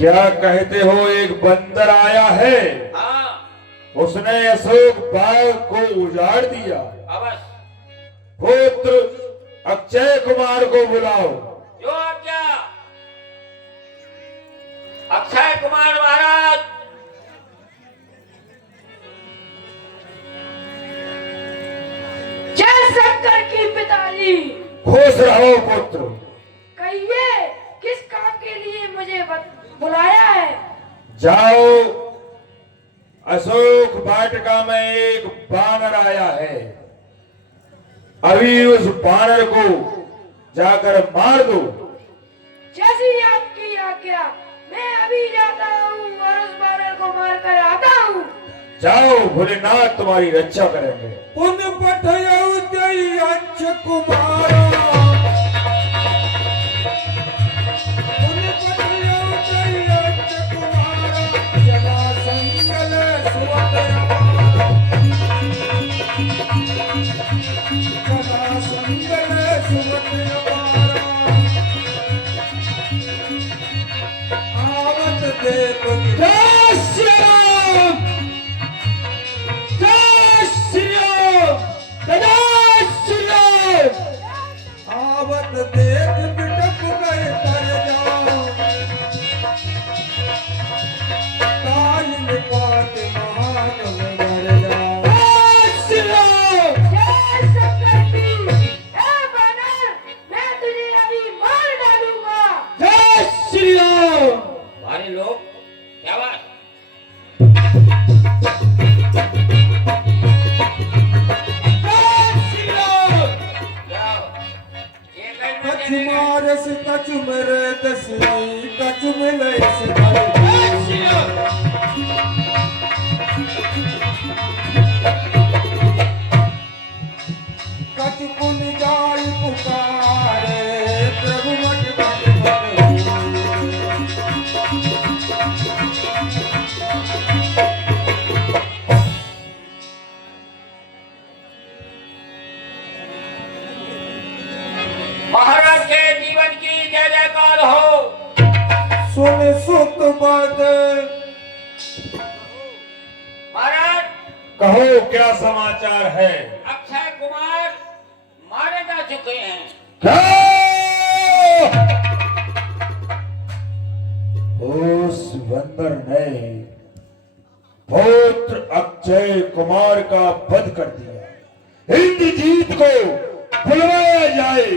क्या कहते हो, एक बंदर आया है। हाँ उसने अशोक बाग को उजाड़ दिया। अवश्य। पुत्र अक्षय कुमार को बुलाओ। जो आज्ञा। अक्षय कुमार महाराज। जय शंकर की पिताजी। खुश रहो पुत्र। कहिए किस काम के लिए मुझे बुलाया है? जाओ, अशोक वाटिका में एक बानर आया है, अभी उस बानर को जाकर मार दो। जैसी आपकी आज्ञा। मैं अभी जाता हूँ और उस बानर को मार कर आता हूँ। जाओ, भोलेनाथ तुम्हारी रक्षा करेंगे। पुन पठयौ जय अक्ष कुमारा। पुन पठयौ जय अक्ष कुमारा। जना संगल सुवदयमाना। जना संगल सुवदयमाना। आवत देव जय श्री राम, जय श्री राम, जय श्री राम। आवत देख बिटप गए तर जाओ। ताई निपात महान घर जाओ। जय श्री राम। जय शंकर की। ए बानर, मैं तुझे अभी मार डालूंगा। जय श्री राम। भारी लोग क्या बात। जय श्री राम। जाओ। ये कहीं कछु मुझे मारस कछु मेरे दसरी। कछु मिले सिधारे। जय श्री राम। कछु पुन जाय पुकारे। प्रभु मट मट मट होए। महाराज के जीवन की जय जयकार हो। सुन सुत बद। महाराज कहो क्या समाचार है। अक्षय कुमार मारे जा चुके हैं। क्या? उस बंदर ने पुत्र अक्षय कुमार का वध कर दिया। इंद्रजीत को बुलवाया जाए।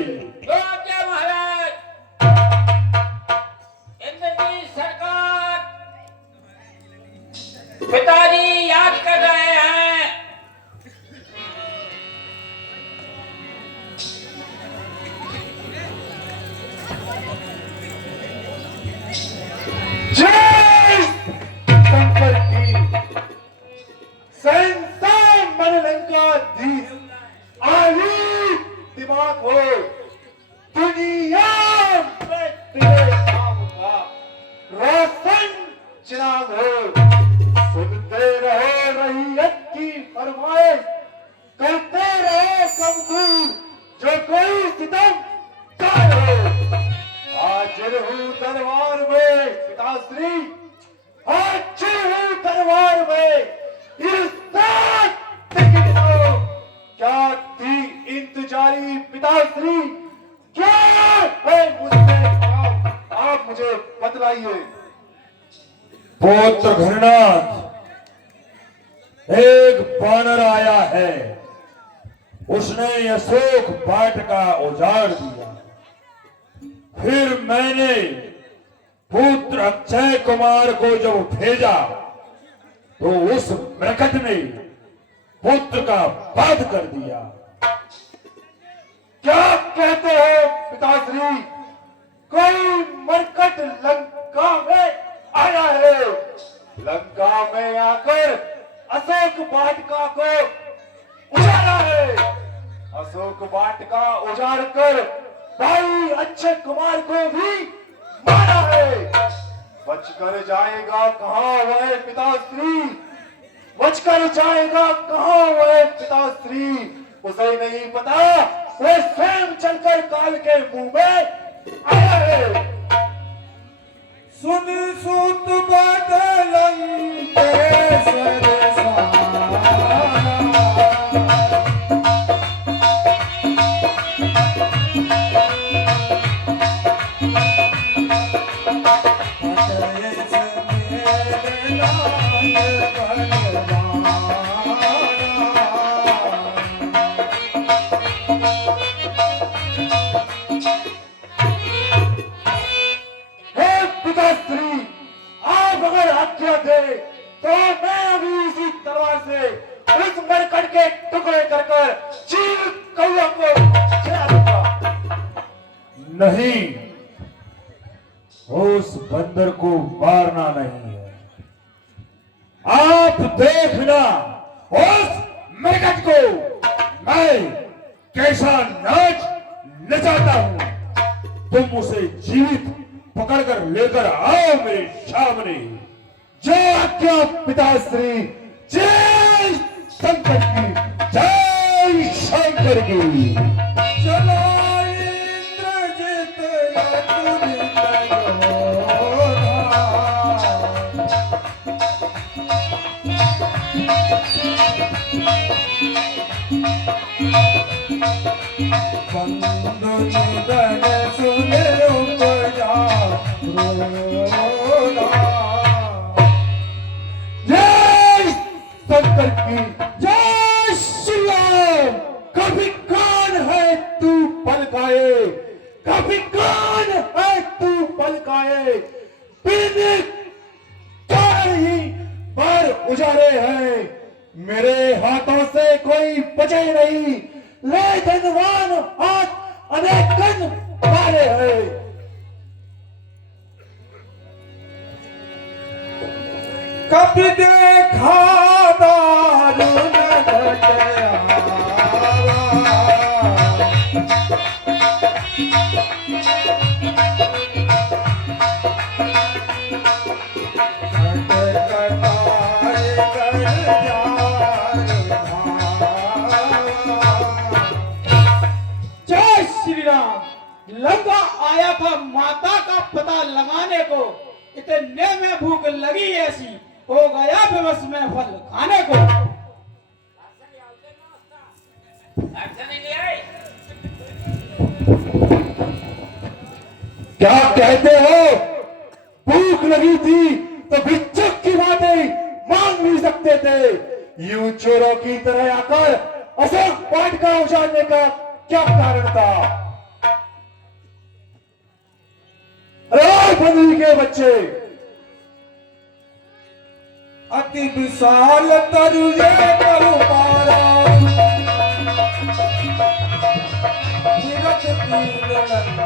जो आज्ञा महाराज। इंद्रजीत सरकार पिताजी याद कर रहे हैं। जय शंकर की। संसार मन लंकाधीश आयु दिमाग हो। दुनिया में तेरे नाम का रोशन चिराग हो। सुनते रहो रैयत की फरमाइश, करते रहो कमजोर जो कोई सितम कर हो। हाजिर हूँ दरबार में पिताश्री, हाजिर हूँ दरबार में। इस रात टिकट दो। क्या थी इंतजारी पिताश्री, क्या है मुझसे आप मुझे बतलाइए। पुत्र घरनाथ, एक बानर आया है, उसने अशोक वाटिका उजाड़ दिया। फिर मैंने पुत्र अक्षय कुमार को जब भेजा तो उस मृकट ने पुत्र का वध कर दिया। क्या कहते हो पिताश्री, कोई मरकट लंका में आया है। लंका में आकर अशोक वाटिका को उजाड़ा है। अशोक वाटिका उजाड़ कर भाई अक्षय कुमार को भी मारा है। बचकर जाएगा कहाँ वह पिताश्री, बचकर जाएगा कहाँ वह पिताश्री। उसे नहीं पता, वह स्वयं चलकर काल के मुंह में आया है। सुन सूत बदलन केसर सारा हे पिताश्री, आप अगर आज्ञा दे तो मैं अभी इसी तलवार से उस मरकट के टुकड़े कर कर जीवित कौवा को खिला दूंगा। नहीं, उस बंदर को मारना नहीं है। आप देखना उस मरकट को मैं कैसा नाच नचाता हूं। तुम उसे जीवित पकड़कर लेकर आओ मेरे सामने। जय आज्ञा पिताश्री, जय शंकर की, जय शंकर की। चलो इंद्रजित अतुलित योधा। बंधु निधन सुन उपजा क्रोधा। जय शंकर की, जय श्री राम। कभी कौन है तू पलकाए, कभी कौन है तू पलकाए। बिन कारण ही बार उजारे हैं, मेरे हाथों से कोई बचे नहीं। ले धनवान हाथ अनेकन मारे हैं। कभी देखा दारुण घटया। जय श्री राम। लंका आया था माता का पता लगाने को, इतने में भूख लगी ऐसी, हो गया बेबस में फल खाने को। अच्छा नहीं ले आए? क्या कहते हो? भूख लगी थी तो भिक्षुक की बातें मांग भी सकते थे। यूं चोरों की तरह आकर अशोक पाठ का उजाड़ने का क्या कारण था? अरे बंदी के बच्चे, अति विशाल तरुए करु पारा। तीरथ तीर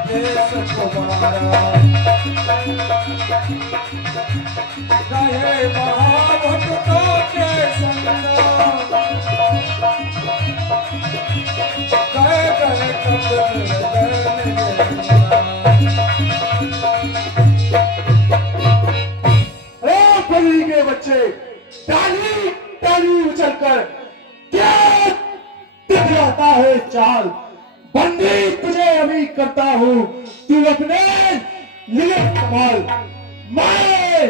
देश कुमारा। रहे महाभक्तों के संग। कहे कहे अरे बंदी के बच्चे, डाली डाली उछलकर क्या दिखलाता है चाल। बंदी तुझे अभी करता हूँ, तू अपने लिए कमाल। मैं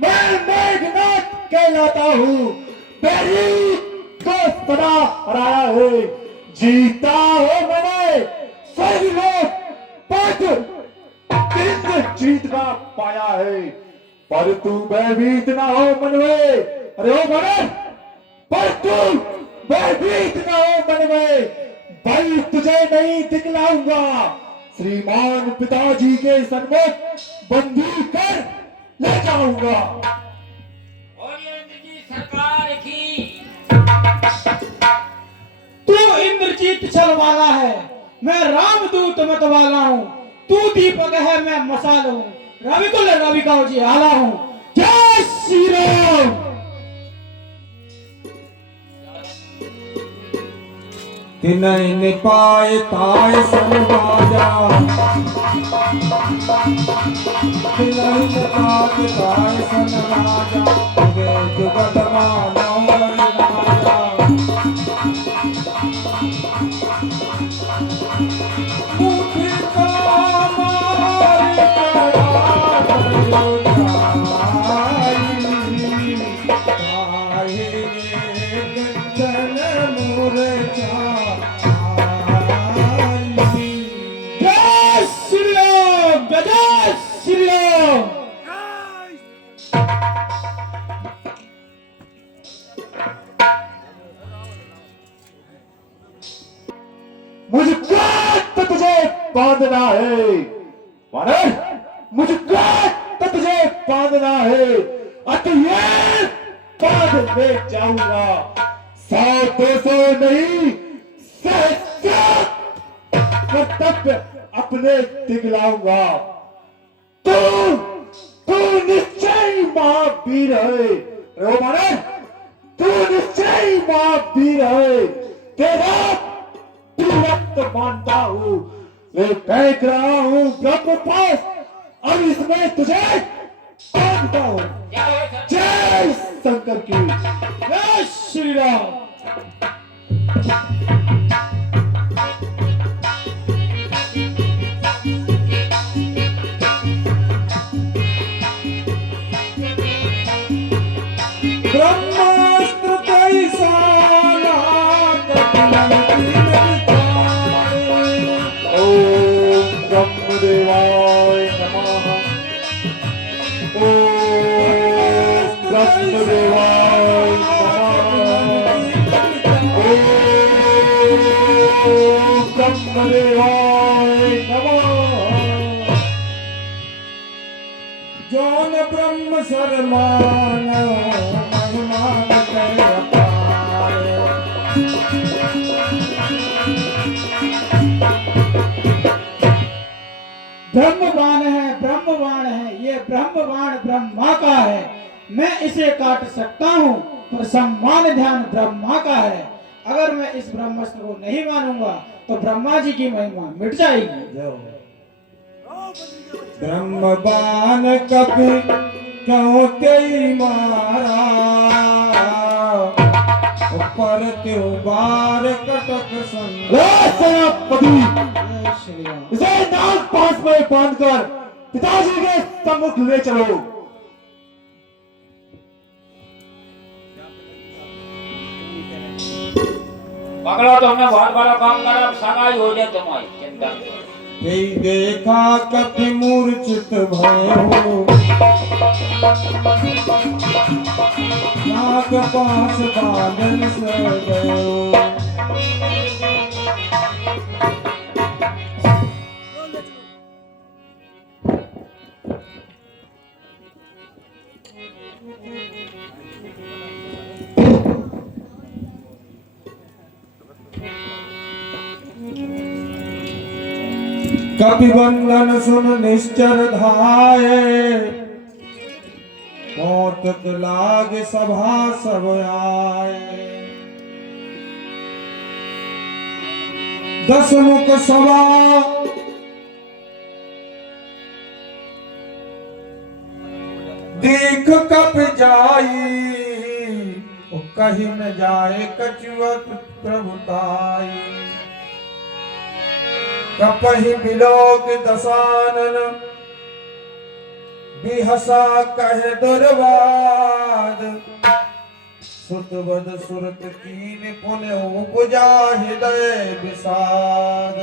मेघनाथ कहलाता हूँ, मेरी को सदा हराया है। जीता हो मैंने स्वर्ग लोक पद इंद्र जीत का पाया है। पर तू भयभीत ना हो मन में, अरे ओ मन, पर तू भयभीत ना हो मन में। बल तुझे नहीं दिखलाऊंगा, श्रीमान पिताजी के सन्मुख बंदी कर ले जाऊंगा। बोलिए इंद्रजीत सरकार की। तू इंद्रजीत चल वाला है, मैं रामदूत मत वाला हूँ। तू दीपक है, मैं मसाल हूँ। रविकुल रविका जी आला हूँ। जय श्री राम। तिनहि निपाय ताय संवाजा। तिनहि निपाय ताय संवाजा। जुगे जुगत मानव राजा। मुखी का मार करा बांधना है। वानर, मुझको तो तुझे बांधना है, अतः बांध ले जाऊंगा। 100-200 नहीं, सहस्त्र कर्तव्य अपने दिखलाऊंगा। तू निश्चय महावीर है रोमानर, तू निश्चय महावीर है। तेरा रक्त मानता हूँ, मैं फेंक रहा हूँ ब्रह्म पास, अब इसमें तुझे बांधता हूँ। जय शंकर की जय श्री राम। ब्रह्मास्त्र कैसा ओम ब्रह्मदेवाय नमः। ओम ब्रह्मदेवाय नमः। ओम ब्रह्मदेवाय नमः। जौन ब्रह्म सरमान महिमान कह अपार। ब्रह्मबाण है, ये ब्रह्मबाण ब्रह्मा का है। मैं इसे काट सकता हूँ, पर सम्मान ध्यान ब्रह्मा का है। अगर मैं इस ब्रह्मास्त्र को नहीं मानूंगा तो ब्रह्मा जी की महिमा मिट जाएगी। ब्रह्मबाण कभी क्यों तेई मारा, पर त्यों बार कटक संग। सेनापति, जय श्री राम। इसे नाग पास में बांधकर पिताजी के सम्मुख ले चलो। पकड़ो तो हमने बहुत बड़ा काम करा, अब सगाई हो जाए तुम्हारी, चिंता नहीं करो। तेई देखा कभी मूर्छित भयो, नाग पास बांधन से गयो। कपि बंधन सुन निश्चर धाये, मौत लाग सभा सब आए। 10 मुख सभा देख कप जाई, कहीं न जाए कछुअत प्रभुताई। कपहि बिलोक दसानन, बिहसा कहे दुर्वाद। सुतवद सुरत कीन पुण्य उपजा हृदय विषाद।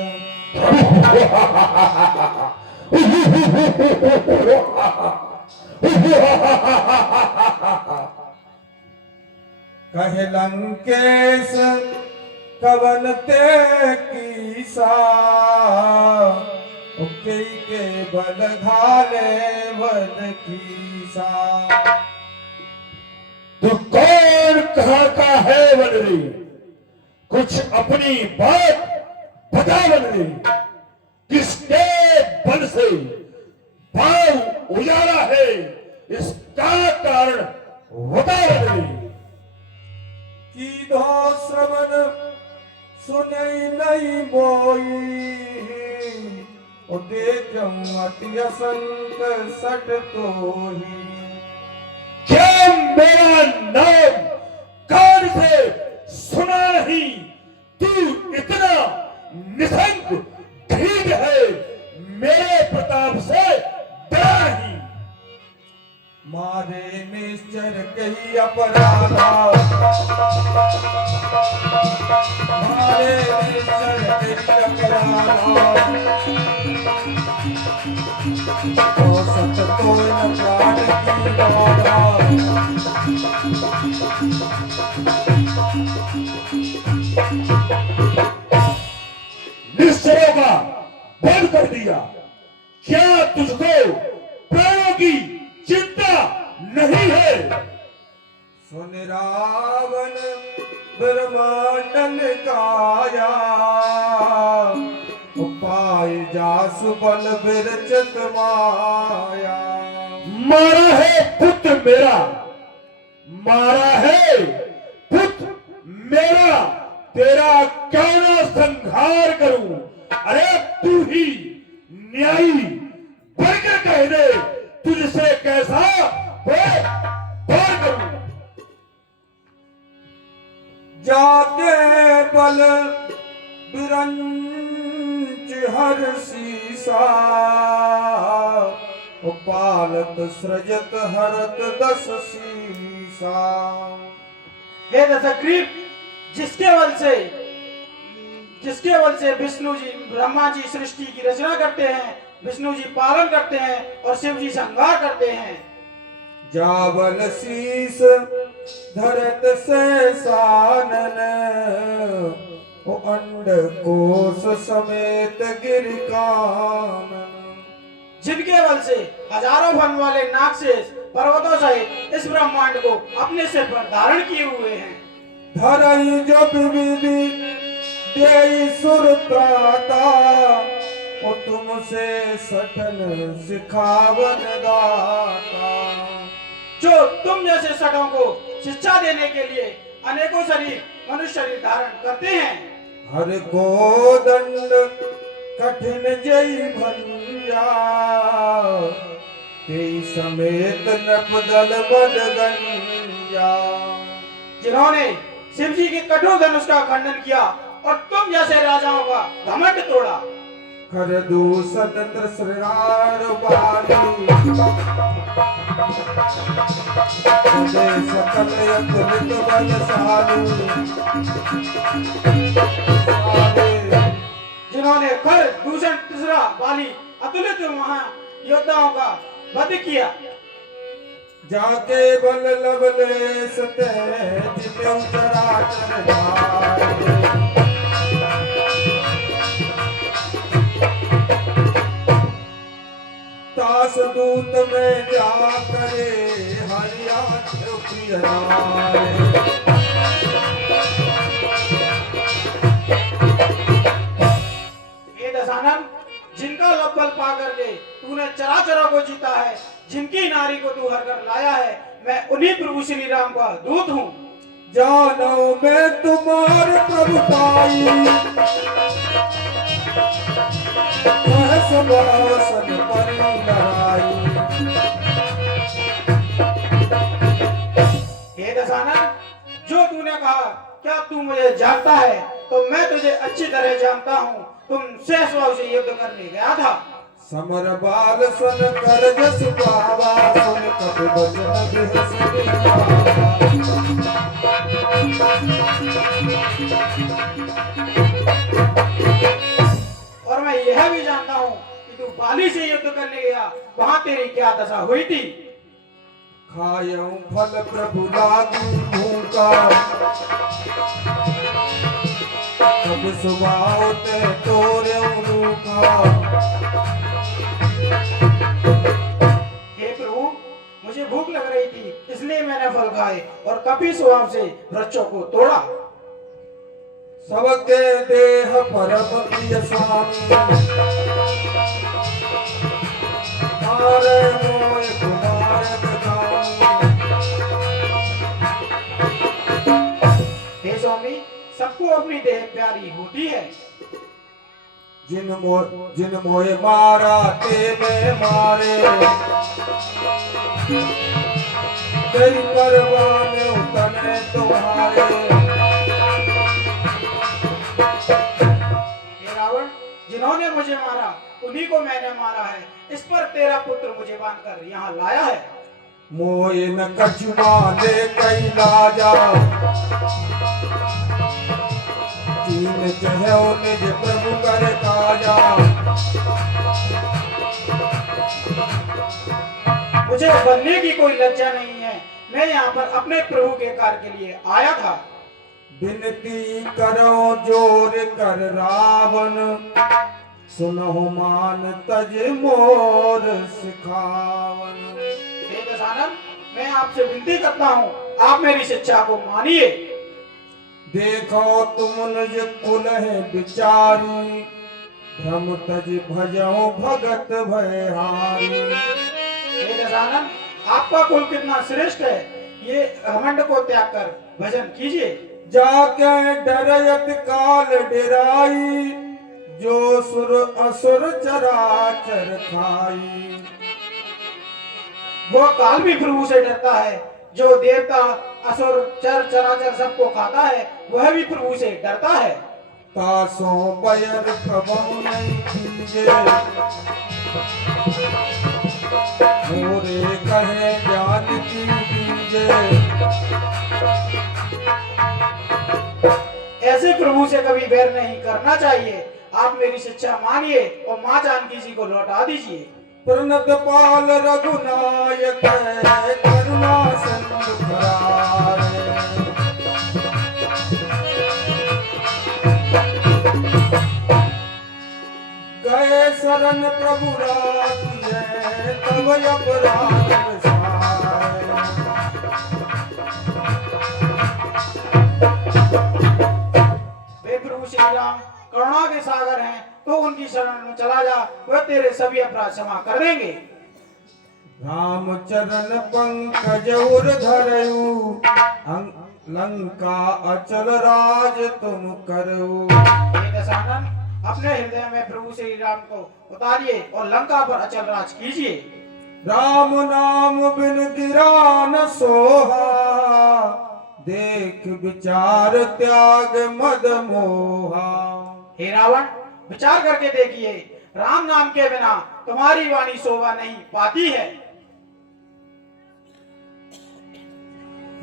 कहे लंकेश कवन ते कीसा, के बल घाले बद कीसा। तू कौन कहाँ का है बनरी, कुछ अपनी बात बता बनरी। किसके बल से भाव उजाला है, इसका कारण बता बनरी। कीधो श्रवण सुनई नहीं बोई, देखम अति असंक सट तोही। क्या मेरा नाम कान से सुना नहीं, तू इतना निसंग ठीक है, मेरे प्रताप से डरा नहीं। मारे निश्चर कही अपराधा, मारे निश्चर कही अपराधा। तो सत तो न प्राण की बाधा। निश्चरों का बंद कर दिया। क्या तुझको प्राणों की चिंता नहीं है? सुन रावण ब्रह्मांडन काया, उपाय जासु बल बिरचत माया। मारा है पुत्र मेरा, मारा है पुत्र मेरा, तेरा क्या संहार करूं? अरे तू ही न्यायी बनकर कह दे, तुझसे कैसा व्यवहार करूं? जाके बल बिरंच हर सीसा, पालत सृजत हरत दस सीसा। हे दशग्रीव, जिसके बल से विष्णु जी ब्रह्मा जी सृष्टि की रचना करते हैं, विष्णु जी पालन करते हैं और शिव जी संहार करते हैं। जावल शीस धरत से सानन, ओ अंड कोश समेत गिर कानन। जिनके बल से हजारों वन वाले नागशेष पर्वतों सहित इस ब्रह्मांड को अपने सिर पर धारण किए हुए हैं। धरई जब विधि देई सुरत्राता, ओ तुमसे सठन सिखावन दाता। जो तुम जैसे सटों को शिक्षा देने के लिए अनेकों शरीर मनुष्य शरीर धारण करते हैं। हर को दंड कठिन जय भंजा, तेई समेत नपदल मद गंजा। जिन्होंने शिव जी के कठोर धनुष का खंडन किया और तुम जैसे राजाओं का घमंड तोड़ा। कर दूसर श्रृंगार बाली, सकल अतुलित बलशाली। जिन्होंने खर दूषण तीसरा बाली अतुलित महा योद्धाओं का वध किया। जाके बल लवलेश तेज त्यों चराचर जाए। दास दूत में जा करे हरिया प्रिय नारे। हे दशानन, जिनका लब्बल पा करके तूने चराचरों को जीता है, जिनकी नारी को तू हर कर लाया है, मैं उन्हीं प्रभु श्री राम का दूत हूँ। जानो मैं तुम्हारे प्रभुताई, स्वभाव सन पर लड़ाई। हे दशानन, जो तूने कहा क्या तू मुझे जानता है, तो मैं तुझे अच्छी तरह जानता हूँ। तुम शेषवाहु से युद्ध करने गया था। समर बाल सुन कर जस पावा, सुन कपि वचन बिहस बिहावा। और मैं यह भी जानता हूँ कि तू बाली से युद्ध करने गया, वहां तेरी क्या दशा हुई थी। खायऊ फल प्रभु लागी भूखा, तब सुभाव ते तोरे रूखा। हे प्रभु, मुझे भूख लग रही थी, इसलिए मैंने फल खाए और कपि स्वभाव से वृक्षों को तोड़ा। सबके देह परम प्रिय स्वामी, मारे मोय कुमार बखानी। हे स्वामी, सबको अपनी देह प्यारी होती है। जिन मोय मारा ते मैं मारे, तेरी परवाह में उतने तुम्हारे। हे रावण, जिन्होंने मुझे मारा उन्हीं को मैंने मारा है। इस पर तेरा पुत्र मुझे बांधकर यहाँ लाया है। मोय न कछुआ दे कई लाजा, तीन चहे निज प्रभु कर काजा। मुझे बनने की कोई लज्जा नहीं है, मैं यहाँ पर अपने प्रभु के कार्य के लिए आया था। विनती करो जोर कर रावण, सुनहु मान तज मोर सिखावन। हे दशानन, मैं आपसे विनती करता हूँ, आप मेरी शिक्षा को मानिए। देखो तुम निज कुल है बिचारी, भ्रम तज भजो भगत भयहारी। हे दशानन, आपका कुल कितना श्रेष्ठ है, ये घमंड को त्याग कर भजन कीजिए। जाके डरयत काल डेराई, जो सुर असुर चराचर खाई। वो काल भी प्रभु से डरता है, जो देवता असुर चर चराचर सबको खाता है, वह भी प्रभु से डरता है। तासों बैर प्रभु नहीं कीजे, मोरे कहे जान की दीजे। ऐसे प्रभु से कभी बैर नहीं करना चाहिए। आप मेरी शिक्षा मानिए और माँ जानकी जी को लौटा दीजिए। प्रणत पाल रघुनायक करुणा सिंधु करारे। गए शरण प्रभु राखिए, तब अपराध विसारे। वे प्रभु श्री राम करुणा के सागर हैं, तो उनकी शरण में चला जा, वह तेरे सभी अपराध क्षमा कर देंगे। राम चरण पंकज उर धरऊ, लंका अचल राज तुम करो। हे दशानन, अपने हृदय में प्रभु श्री राम को उतारिए और लंका पर अचल राज कीजिए। राम नाम बिन गिरा न सोहा, देख विचार त्याग मद मोहा। हे रावण, विचार करके देखिए, राम नाम के बिना तुम्हारी वाणी शोभा नहीं पाती है।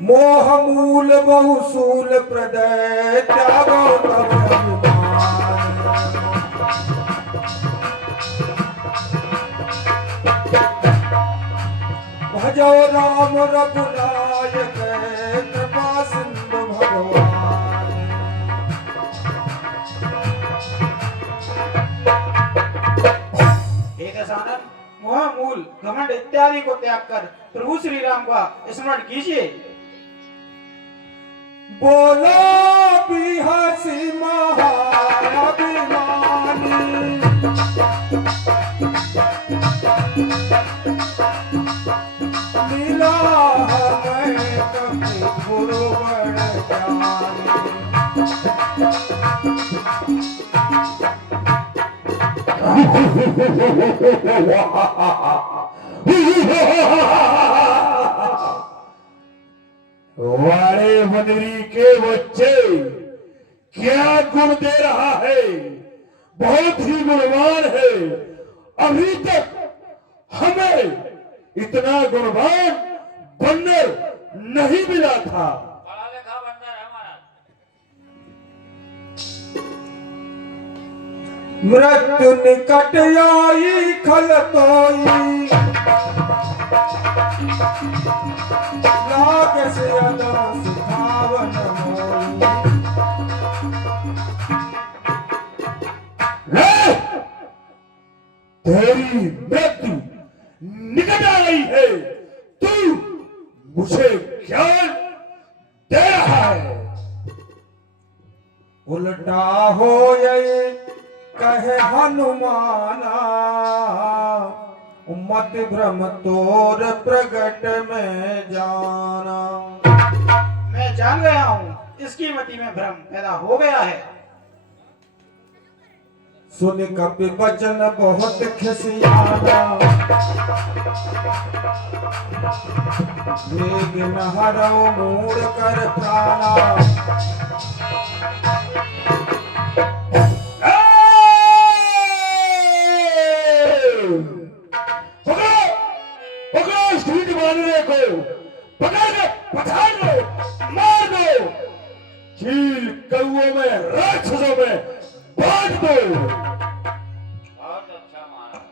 मोह मूल बहुसूल प्रदय, त्यागो तब अभिमान। भजो राम रघुनायक, कृपा सिंधु भगवान। हे दशानन, मोह मूल घमंड इत्यादि को त्याग कर प्रभु श्री राम का स्मरण कीजिए। बोला भी हसी महाभिमानी, मिला हमें कभी गुरु बड़ ज्ञानी। वारे बदरी के बच्चे, क्या गुण दे रहा है, बहुत ही गुणवान है। अभी तक हमें इतना गुणवान बंदर नहीं मिला था। बड़ा लेखा बंदर है महाराज। मृत्यु निकट आई खल तोई, लाग से अदम सुखावन होई। तेरी मृत्यु निकट आ रही है, तू मुझे ज्ञान दे रहा है। उल्टा हो ये कहे हनुमाना, मत भ्रम तोर प्रगट में जाना। मैं जान गया हूँ, इसकी मति में भ्रम पैदा हो गया है। सुन कपि बचन बहुत खिसियाना, वेग न हरऊ मूढ़ कर प्राणा। पकड़ो इस ढीठ बानरे को, पकड़ के पछाड़ दो, मार दो, चील कौओं में राक्षसों में बांट दो। बहुत अच्छा महाराज।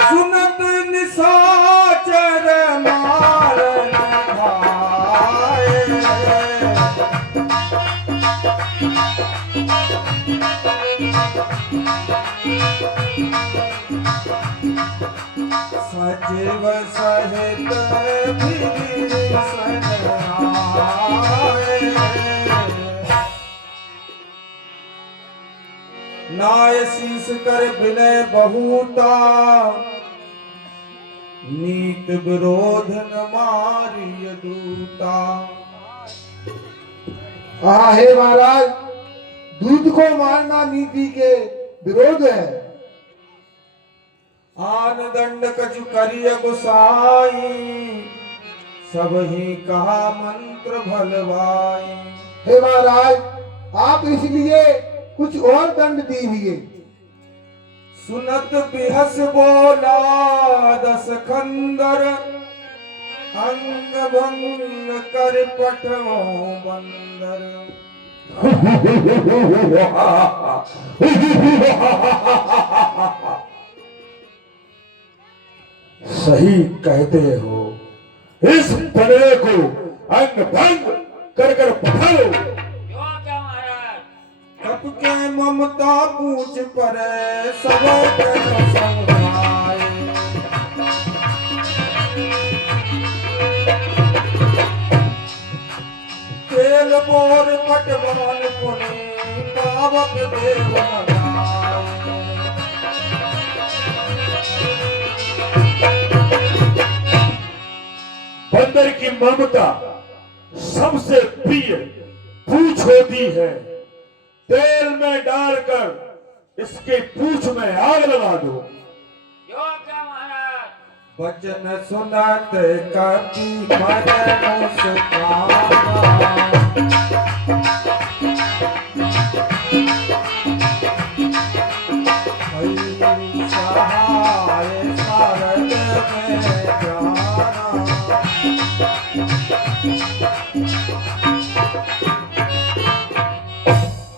सुनत निशाचर मारन भाए, जीव सहित विभीषण आए। नाय शीस कर विनय बहुता, नीत विरोध न मारिय दूता। हाँ हे महाराज, दूध को मारना नीति के विरोध है। आन दंड कछु करिय गुसाई, सब ही कहा मंत्र भलवाई। हे महाराज, आप इसलिए कुछ और दंड दीजिए। सुनत बिहस बोला दस खंदर, अंग भंग कर पठवो बंदर। सही कहते हो, इस बड़े को अंग भंग कर कर पठाओ। यो क्या महाराज? कप के ममता पूछ पर सब जन संभाए। तेल बोर पटवान पुनि पावक देव लगाए। बंदर की ममता सबसे प्रिय पूछ होती है। तेल में डालकर इसके पूछ में आग लगा दो। यो क्या महाराज? वचन सुनत कपि मन मुस्काना। भई सहाय सारद में जाना।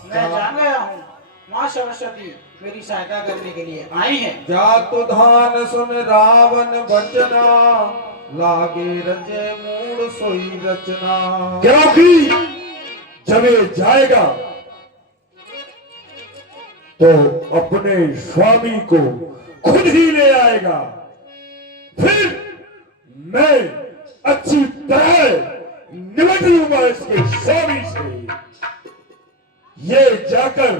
मैं जान गया हूँ माँ सरस्वती मेरी सहायता करने के लिए आई है। जातु धान सुन रावण बचना, लागे रचे मूड सोई रचना। क्योंकि जब ये जाएगा तो अपने स्वामी को खुद ही ले आएगा। फिर मैं अच्छी तरह निपट लूंगा इसके स्वामी से। ये जाकर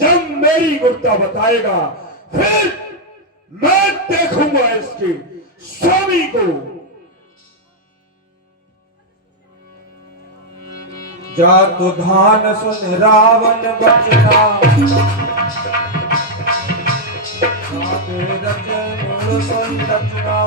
जब मेरी गुप्ता बताएगा, फिर मैं देखूंगा इसके स्वामी को। जातु धान सुन रावण बचना, लागे रचे मूड सोई रचना।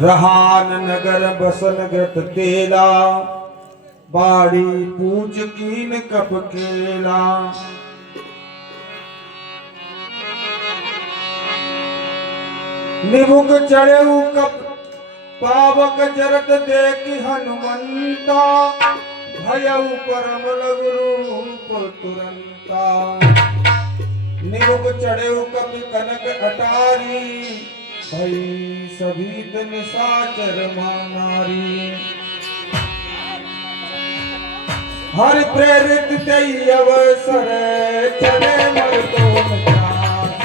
रहान नगर बसन ग्रत तेला, बाड़ी पूछ कीन कप केला। निमुख चढ़ेऊ कप पावक जरत देखि हनुमंता, भयऊ परम लघु रूप तुरंता। निमुख चढ़ेऊ कपि कनक अटारी, भई सभी तन साचर मानारी। हर प्रेरित तेई अवसर, चले मर्दों त्रास।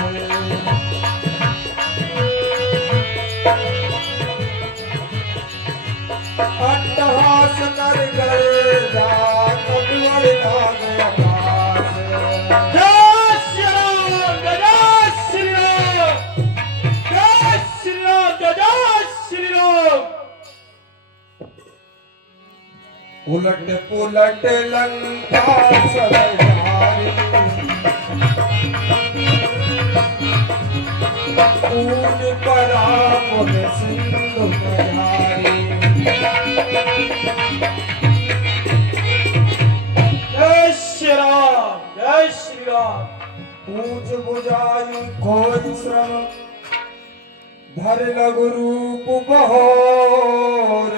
अट्टहास कर गए जा, कटवर लाग आकाश। जय श्री राम, जय श्री राम, जय श्री राम, जय श्री राम। उलट पुलट लंका सलधारी, पूज परा पुन सिंधु बधारी। जय श्री राम, जय श्री राम। पूज बुझाई खोज श्रम, धर लघु रूप बहोर।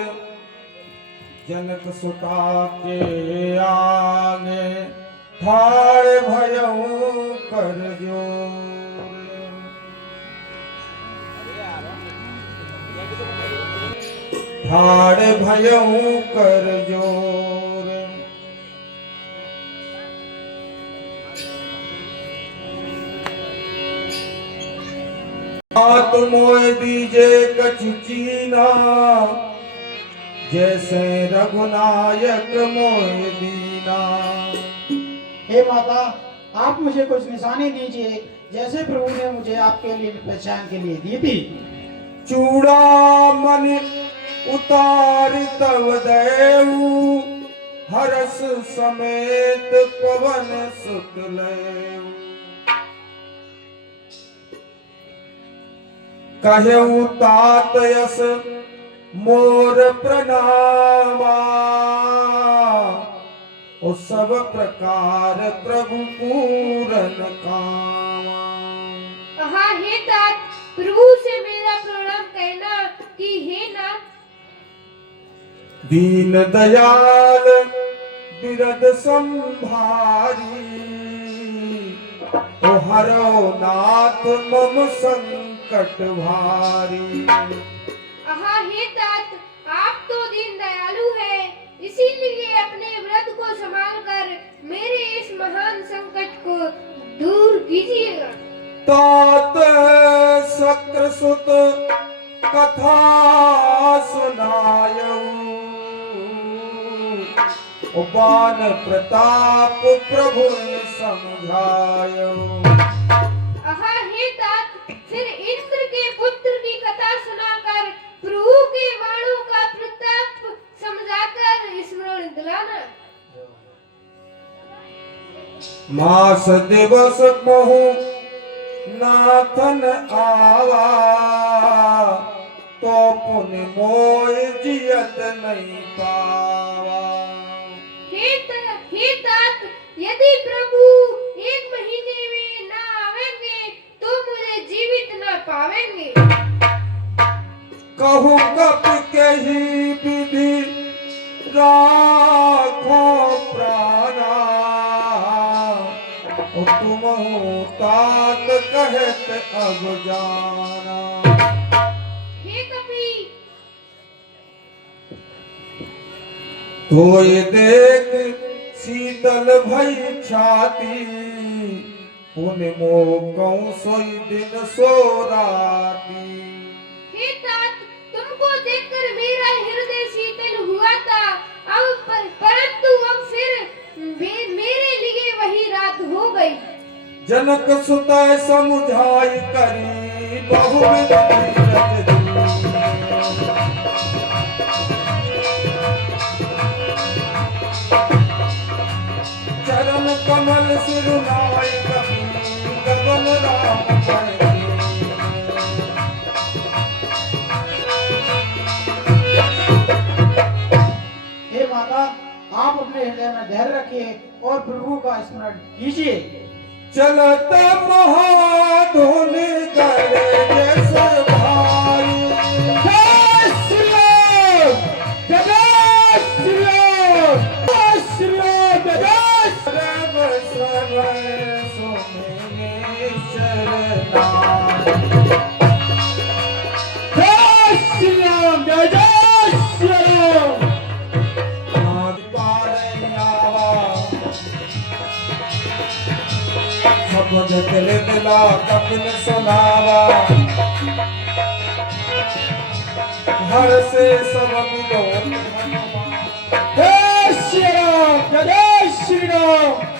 जनक सुता के आगे ठाड़ भयऊ कर जोर। ठाड़ भयऊ कर जोर। हाथ मोए दीजे कछु चीना, जैसे रघुनायक मोए दीना। हे माता, आप मुझे कुछ निशानी दीजिए, जैसे प्रभु ने मुझे आपके लिए पहचान के लिए दी थी। चूड़ामणि उतारि तव देऊ, हरस समेत पवन सुत लेऊ। कहऊ तात यस मोर प्रणामा, ओ सब प्रकार प्रभु पूरन कामा। कहा हे तात, प्रभु से मेरा प्रणाम कहना कि हे नाथ। दीन दयाल बिरद संभारी, ओ हरो नाथ मम संकट भारी। कहा हे तात, आप तो दीन दयालु है, इसीलिए अपने व्रत को संभाल कर मेरे इस महान संकट को दूर कीजिएगा। तात सत्र सुत कथा सुनायऊ, बान प्रताप प्रभु समझायऊ। कहा हे तात, फिर इंद्र के पुत्र की कथा सुनाकर प्रभु के बाणों का प्रताप समझाकर स्मरण दिलाना। मास दिवस बहु नाथन आवा, तो पुण्य मोय जियत नहीं पावा। हे तात, यदि प्रभु एक महीने में ना आवेंगे तो मुझे जीवित ना पावेंगे। कहूँ कप के ही विधि राखो प्राणा, तुम तात कहत अब जाना। हे कपि, धोए देख शीतल भई छाती, पुण्य मोकऊ सोई दिन सो राती। हे तात, तुमको देखकर मेरा हृदय शीतल हुआ था, अब परंतु अब फिर मेरे लिए वही रात हो गई। जनक सुतय समुझाई करी, बहुविध धीरज धीर। चरण कमल सिरुनाय कपि, गगन राम पै। हे माता, आप अपने हृदय में धैर्य रखिए और प्रभु का स्मरण कीजिए। चलत महाधुनि करे जैसे भाई, जय श्री राम, जय श्री राम, जय श्री राम, जय श्री रव सवय सुमिने शरणा। श्री राम, जय जय श्री राम। नाद पारे आवा, सब जगल दिला कपिल सुनावा। हर से सब मिलो जय श्री राम, जय श्री राम।